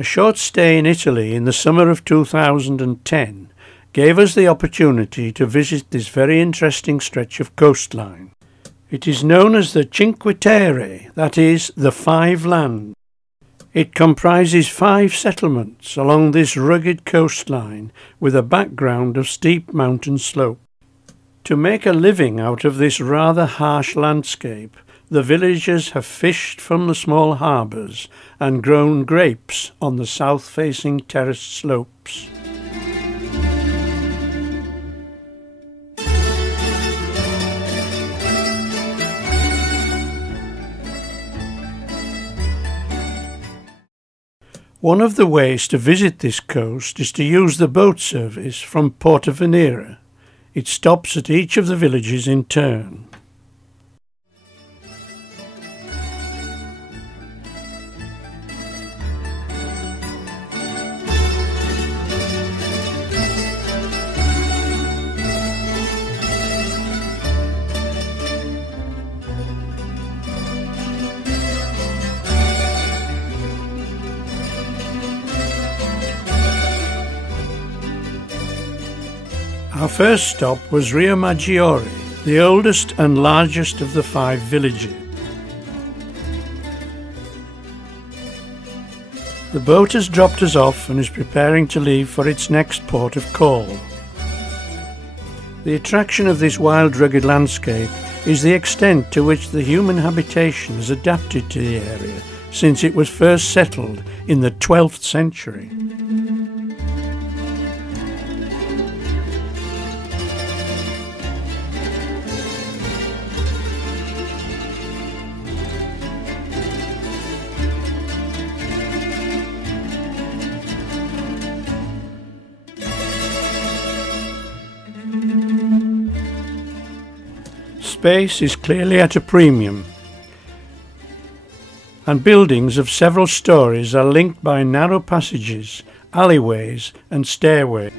A short stay in Italy in the summer of 2010 gave us the opportunity to visit this very interesting stretch of coastline. It is known as the Cinque Terre, that is, the Five Lands. It comprises 5 settlements along this rugged coastline with a background of steep mountain slopes. To make a living out of this rather harsh landscape, the villagers have fished from the small harbours and grown grapes on the south-facing terraced slopes. One of the ways to visit this coast is to use the boat service from Porto Venere. It stops at each of the villages in turn. Our first stop was Rio Maggiore, the oldest and largest of the 5 villages. The boat has dropped us off and is preparing to leave for its next port of call. The attraction of this wild, rugged landscape is the extent to which the human habitation has adapted to the area since it was first settled in the 12th century. Space is clearly at a premium, and buildings of several stories are linked by narrow passages, alleyways and stairways.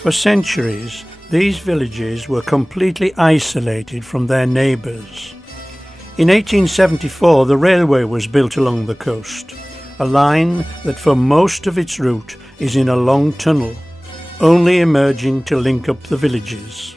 For centuries, these villages were completely isolated from their neighbours. In 1874, the railway was built along the coast, a line that for most of its route is in a long tunnel, only emerging to link up the villages.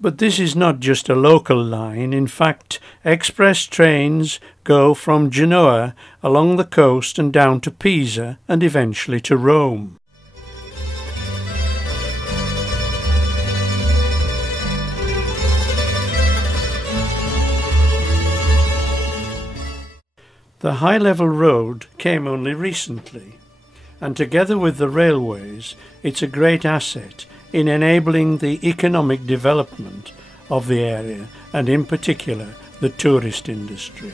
But this is not just a local line. In fact, express trains go from Genoa along the coast and down to Pisa and eventually to Rome. The high-level road came only recently, and together with the railways, it's a great asset in enabling the economic development of the area and in particular the tourist industry.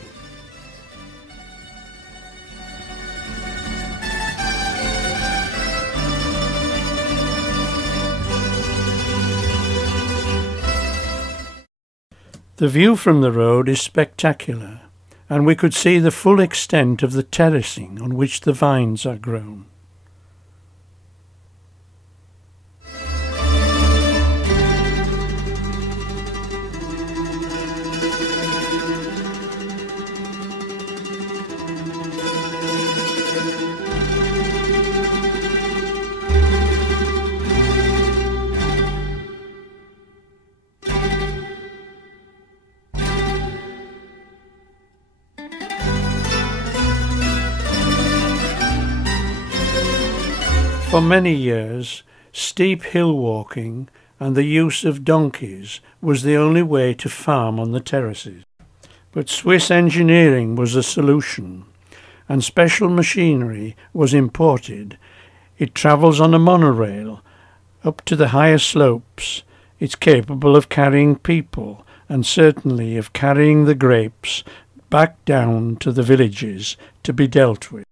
The view from the road is spectacular, and we could see the full extent of the terracing on which the vines are grown. For many years, steep hill walking and the use of donkeys was the only way to farm on the terraces. But Swiss engineering was a solution, and special machinery was imported. It travels on a monorail up to the higher slopes. It's capable of carrying people and certainly of carrying the grapes back down to the villages to be dealt with.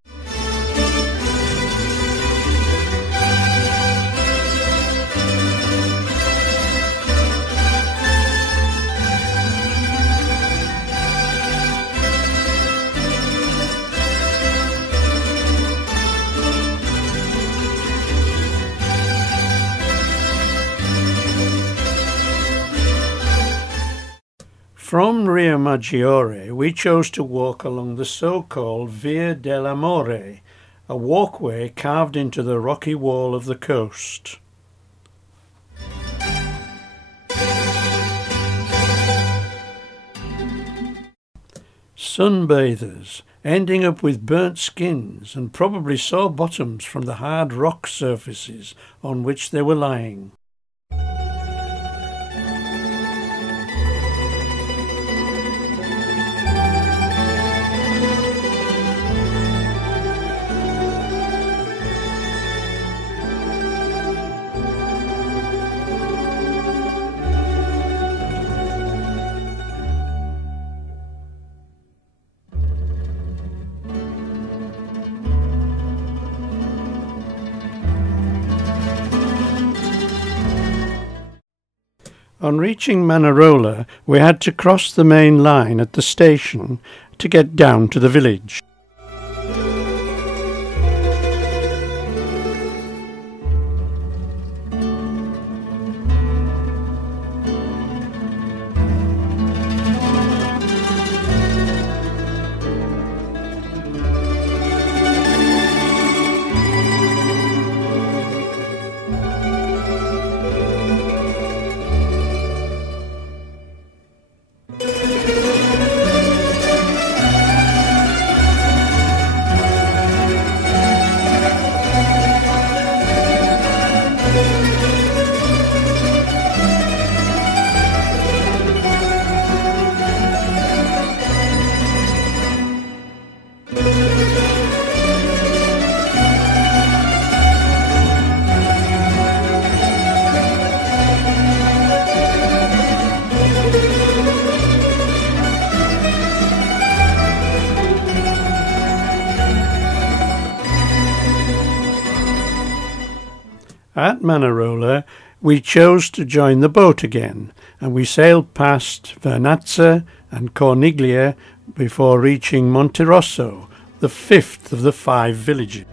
From Rio Maggiore, we chose to walk along the so-called Via dell'Amore, a walkway carved into the rocky wall of the coast. Sunbathers, ending up with burnt skins and probably sore bottoms from the hard rock surfaces on which they were lying. On reaching Manarola, we had to cross the main line at the station to get down to the village. At Manarola, we chose to join the boat again, and we sailed past Vernazza and Corniglia before reaching Monterosso, the fifth of the 5 villages.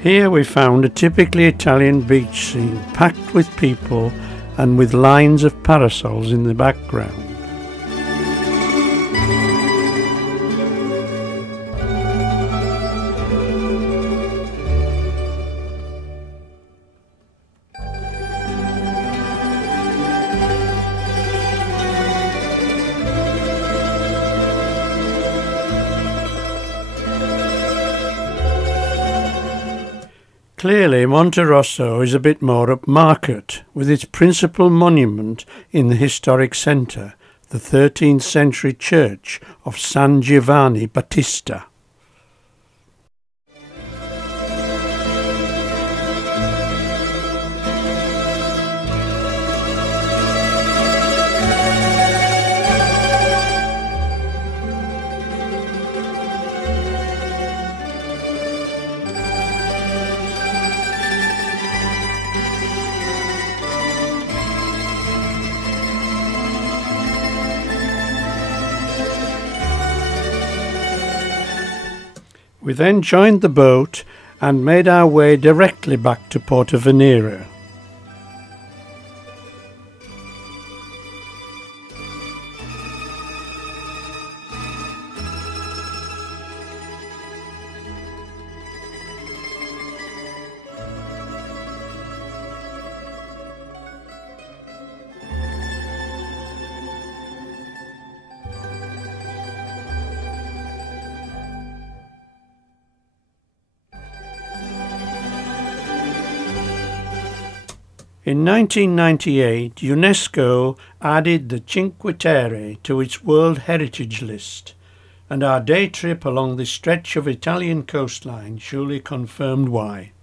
Here we found a typically Italian beach scene, packed with people and with lines of parasols in the background. Clearly, Monterosso is a bit more upmarket, with its principal monument in the historic centre, the 13th century church of San Giovanni Battista. We then joined the boat and made our way directly back to Porto Venere. In 1998, UNESCO added the Cinque Terre to its World Heritage List, and our day trip along this stretch of Italian coastline surely confirmed why.